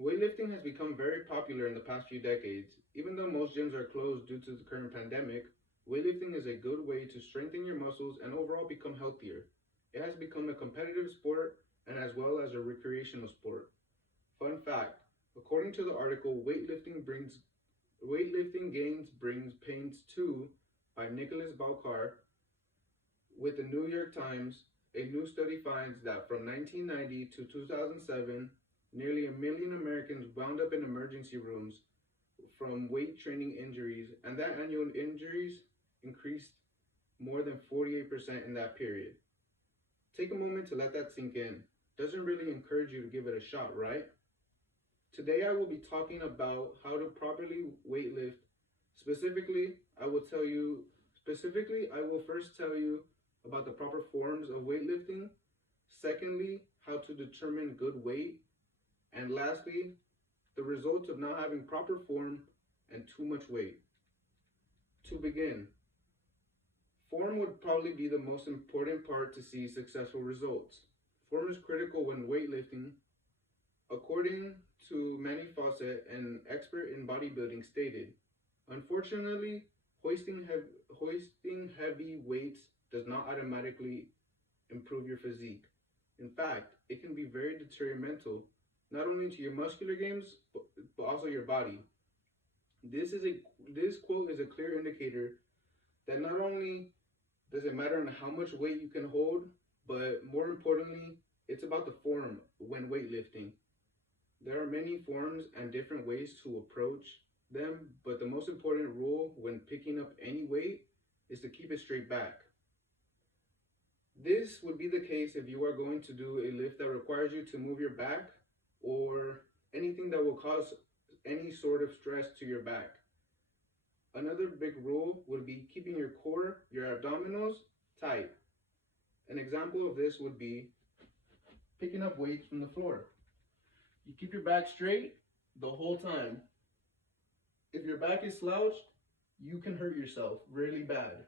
Weightlifting has become very popular in the past few decades. Even though most gyms are closed due to the current pandemic, weightlifting is a good way to strengthen your muscles and overall become healthier. It has become a competitive sport and as well as a recreational sport. Fun fact, according to the article Weightlifting Gains Brings Pains Too by Nicholas Balcar with the New York Times, a new study finds that from 1990 to 2007, nearly a million Americans wound up in emergency rooms from weight training injuries, and that annual injuries increased more than 48% in that period. Take a moment to let that sink in. Doesn't really encourage you to give it a shot, right? Today I will be talking about how to properly weightlift. Specifically, I will first tell you about the proper forms of weightlifting. Secondly, how to determine good weight. And lastly, the results of not having proper form and too much weight. To begin, form would probably be the most important part to see successful results. Form is critical when weightlifting. According to Manny Fawcett, an expert in bodybuilding, stated, unfortunately, hoisting heavy weights does not automatically improve your physique. In fact, it can be very detrimental, not only to your muscular gains, but also your body. This quote is a clear indicator that not only does it matter on how much weight you can hold, but more importantly, it's about the form when weightlifting. There are many forms and different ways to approach them, but the most important rule when picking up any weight is to keep it straight back. This would be the case if you are going to do a lift that requires you to move your back or anything that will cause any sort of stress to your back. Another big rule would be keeping your core, your abdominals tight. An example of this would be picking up weights from the floor. You keep your back straight the whole time. If your back is slouched, you can hurt yourself really bad.